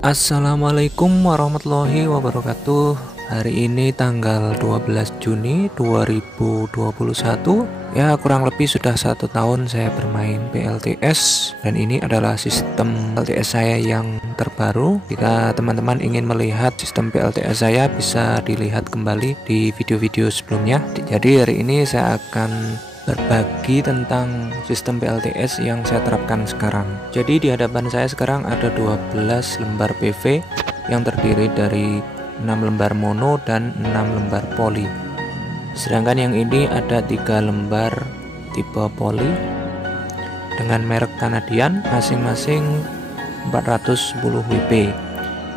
Assalamualaikum warahmatullahi wabarakatuh. Hari ini tanggal 12 Juni 2021. Ya, kurang lebih sudah 1 tahun saya bermain PLTS, dan ini adalah sistem PLTS saya yang terbaru. Jika teman-teman ingin melihat sistem PLTS saya, bisa dilihat kembali di video-video sebelumnya. Jadi hari ini saya akan berbagi tentang sistem PLTS yang saya terapkan sekarang. Jadi di hadapan saya sekarang ada 12 lembar PV yang terdiri dari 6 lembar mono dan 6 lembar poli. Sedangkan yang ini ada 3 lembar tipe poli dengan merek Canadian, masing-masing 410 WP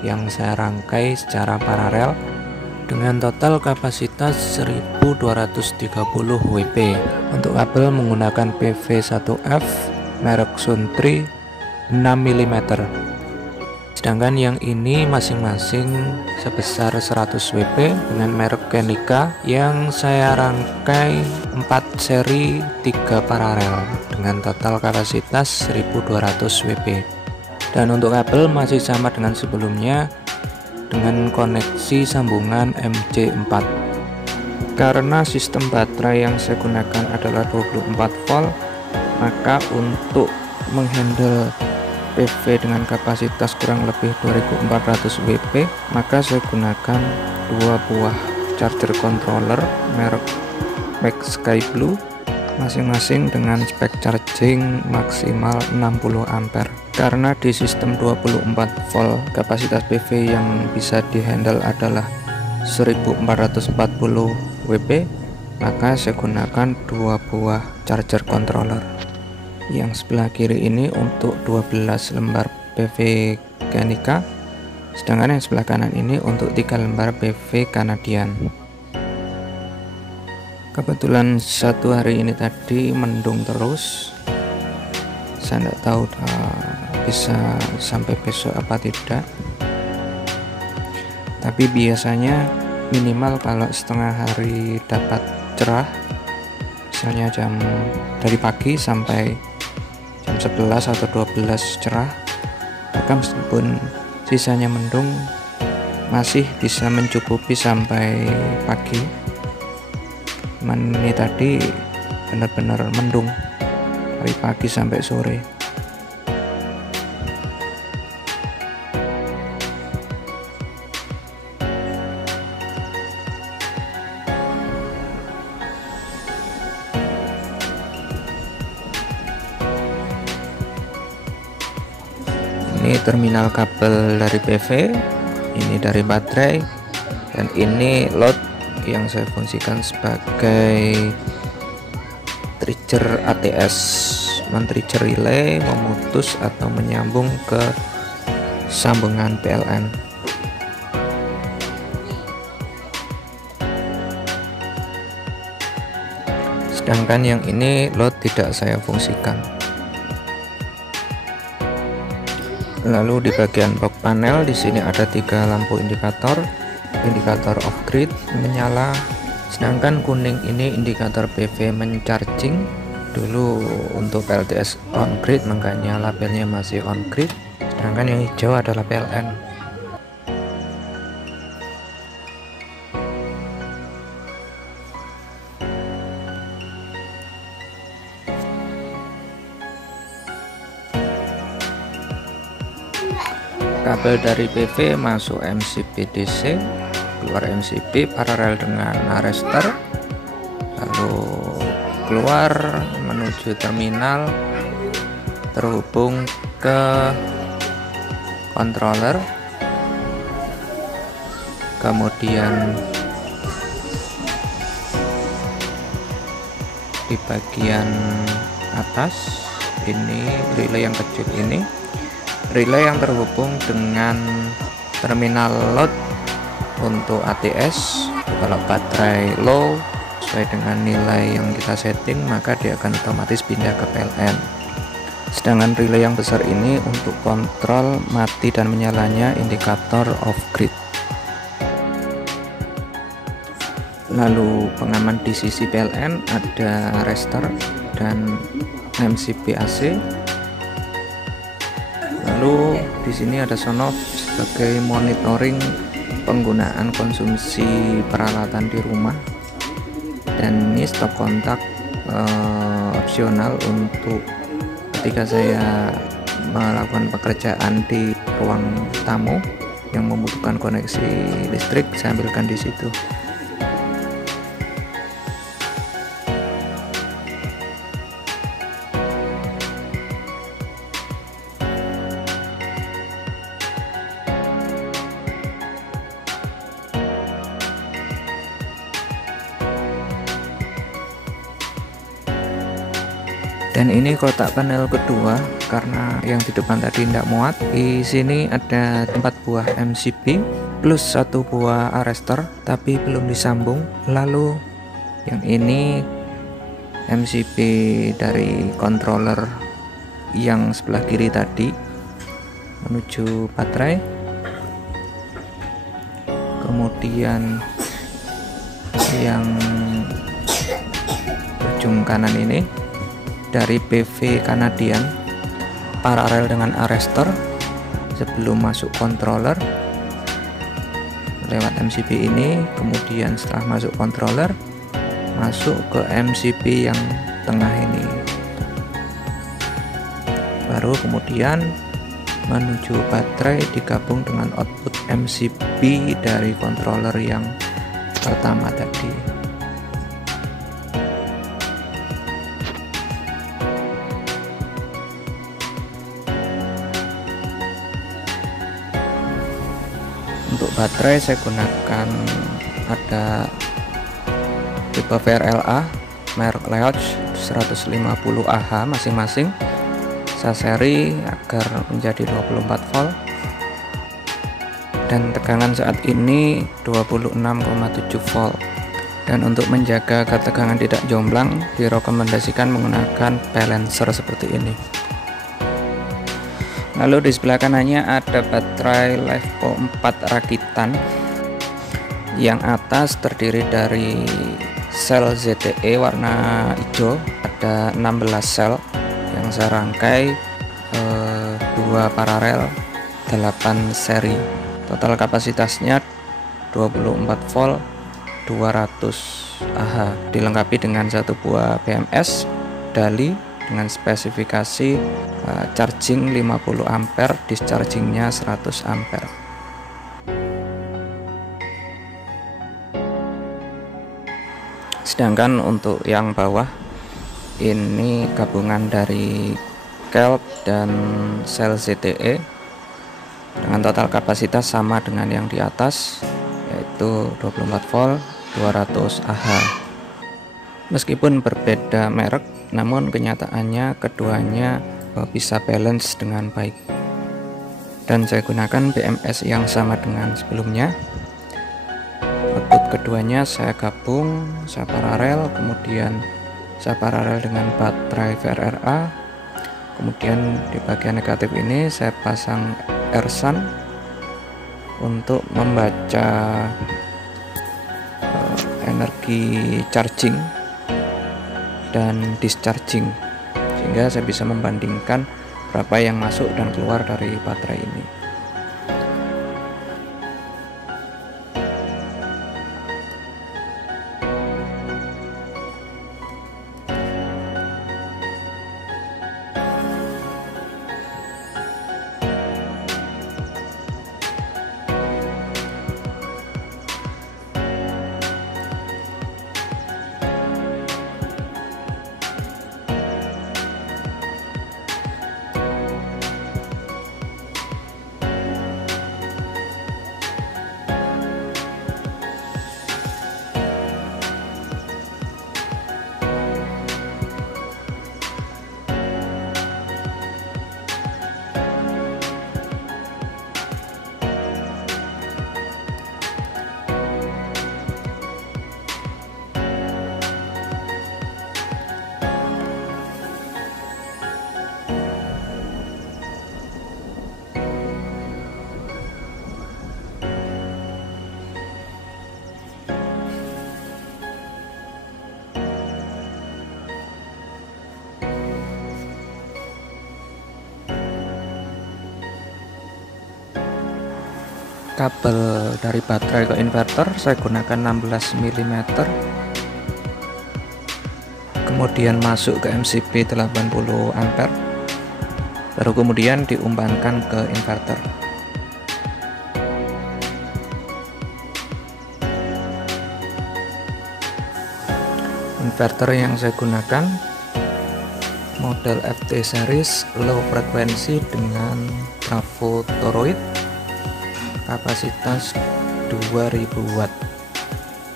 yang saya rangkai secara paralel dengan total kapasitas 1230 WP. Untuk kabel menggunakan PV1F merek Suntri 6 mm. Sedangkan yang ini masing-masing sebesar 100 WP dengan merek Kenika yang saya rangkai 4 seri 3 paralel dengan total kapasitas 1200 WP. Dan untuk kabel masih sama dengan sebelumnya, dengan koneksi sambungan MC4. Karena sistem baterai yang saya gunakan adalah 24 volt, maka untuk menghandle PV dengan kapasitas kurang lebih 2400 WP, maka saya gunakan 2 buah charger controller merek Max Sky Blue, masing-masing dengan spek charging maksimal 60 ampere. Karena di sistem 24 volt kapasitas PV yang bisa dihandle adalah 1440 WP, maka saya gunakan 2 buah charger controller. Yang sebelah kiri ini untuk 12 lembar PV Kenika, sedangkan yang sebelah kanan ini untuk 3 lembar PV Canadian. Kebetulan satu hari ini tadi mendung terus, saya tidak tahu bisa sampai besok apa tidak, tapi biasanya minimal kalau setengah hari dapat cerah, misalnya dari pagi sampai jam 11 atau 12 cerah, maka meskipun sisanya mendung masih bisa mencukupi sampai pagi. Ini tadi benar-benar mendung dari pagi sampai sore. Ini terminal kabel dari PV, ini dari baterai, dan ini load yang saya fungsikan sebagai trigger ATS, men-trigger relay, memutus atau menyambung ke sambungan PLN. Sedangkan yang ini load tidak saya fungsikan. Lalu di bagian box panel di sini ada 3 lampu indikator off grid menyala, sedangkan kuning ini indikator PV mencharging. Dulu untuk PLTS on grid makanya labelnya masih on grid, sedangkan yang hijau adalah PLN. Kabel dari PV masuk MCB DC, keluar MCB paralel dengan arrestor, lalu keluar menuju terminal, terhubung ke controller, kemudian di bagian atas ini relay yang kecil ini, relay yang terhubung dengan terminal load untuk ATS. Kalau baterai low sesuai dengan nilai yang kita setting, maka dia akan otomatis pindah ke PLN. Sedangkan relay yang besar ini untuk kontrol mati dan menyalanya indikator off grid. Lalu pengaman di sisi PLN ada arrestor dan MCB AC. Lalu di sini ada sonoff sebagai monitoring penggunaan konsumsi peralatan di rumah, dan ini stop kontak opsional untuk ketika saya melakukan pekerjaan di ruang tamu yang membutuhkan koneksi listrik, saya ambilkan di situ. Dan ini kotak panel kedua, karena yang di depan tadi tidak muat. Di sini ada 4 buah MCB plus 1 buah arrestor tapi belum disambung. Lalu yang ini MCB dari controller yang sebelah kiri tadi menuju baterai. Kemudian yang ujung kanan ini dari PV Canadian paralel dengan arrestor sebelum masuk controller lewat MCB ini. Kemudian setelah masuk controller masuk ke MCB yang tengah ini, baru kemudian menuju baterai digabung dengan output MCB dari controller yang pertama tadi. Untuk baterai saya gunakan ada tipe VRLA merek Leoch 150Ah masing-masing. Saya seri agar menjadi 24 volt dan tegangan saat ini 26,7 volt. Dan untuk menjaga ketegangan tidak jomplang direkomendasikan menggunakan balancer seperti ini. Lalu di sebelah kanannya ada baterai LiFePO 4 rakitan. Yang atas terdiri dari sel ZTE warna hijau, ada 16 sel yang saya rangkai 2 paralel 8 seri. Total kapasitasnya 24 volt 200 Ah, dilengkapi dengan 1 buah BMS Dali dengan spesifikasi charging 50 ampere, dischargingnya 100 ampere. Sedangkan untuk yang bawah ini gabungan dari kelp dan sel ZTE dengan total kapasitas sama dengan yang di atas, yaitu 24 volt 200 Ah. Meskipun berbeda merek, namun kenyataannya keduanya bisa balance dengan baik. Dan saya gunakan BMS yang sama dengan sebelumnya. Output keduanya saya gabung, saya paralel, kemudian saya paralel dengan baterai VRRA. Kemudian di bagian negatif ini saya pasang RSUN untuk membaca energi charging dan discharging, sehingga saya bisa membandingkan berapa yang masuk dan keluar dari baterai ini. Kabel dari baterai ke inverter saya gunakan 16 mm, kemudian masuk ke MCB 80 ampere, baru kemudian diumpankan ke inverter. Inverter yang saya gunakan model FT series low frekuensi dengan trafo toroid, kapasitas 2000 watt.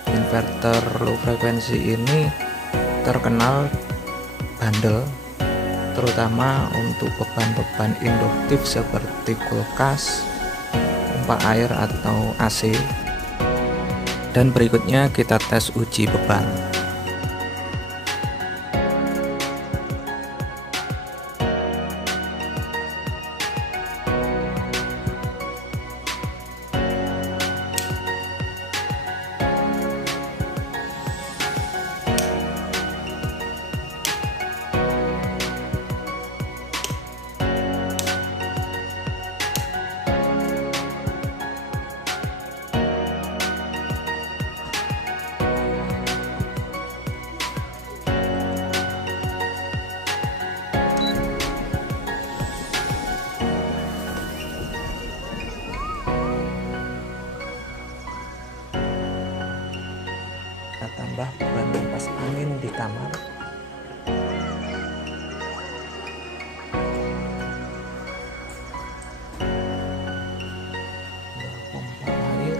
Inverter low frekuensi ini terkenal bandel, terutama untuk beban-beban induktif seperti kulkas, pompa air atau AC. Dan berikutnya kita tes uji beban. Kita tambah beban kipas angin di kamar. Pompa air.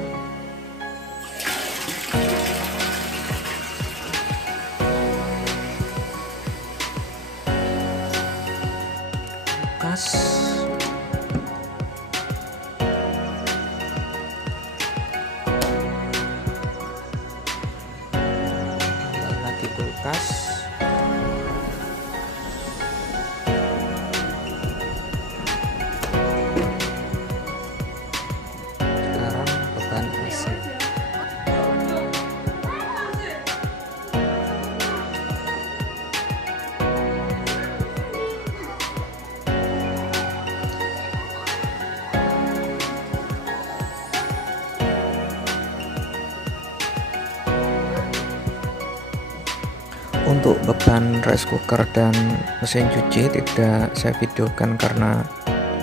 Kulkas. Kulkas. Sekarang beban AC. Untuk beban rice cooker dan mesin cuci tidak saya videokan karena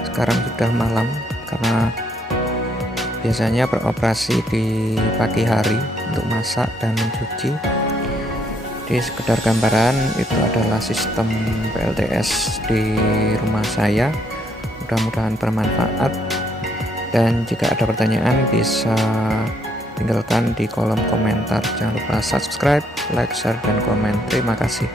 sekarang sudah malam, karena biasanya beroperasi di pagi hari untuk masak dan mencuci. Jadi sekedar gambaran, itu adalah sistem PLTS di rumah saya. Mudah-mudahan bermanfaat, dan jika ada pertanyaan bisa tinggalkan di kolom komentar. Jangan lupa subscribe, like, share, dan komen. Terima kasih.